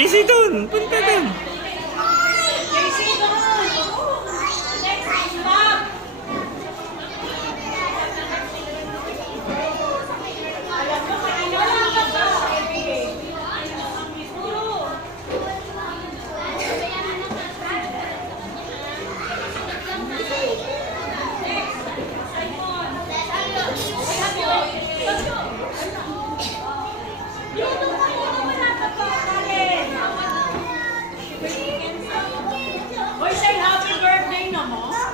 JC doon. Punta doon. Hoy, say happy birthday naman.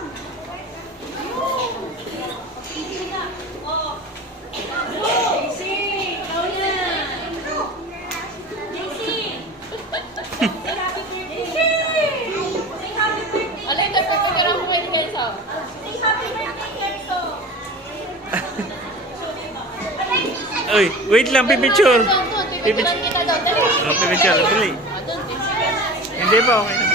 JC, ikaw na. JC. Say happy birthday. Say happy birthday. Alay, nagpapagara ko kay Kelso. Say happy birthday, Kelso. Uy, wait lang, pipicture. Pipicture kita daw, dali. Oh, pipicture, dali. Doon, Hindi pa, okay na.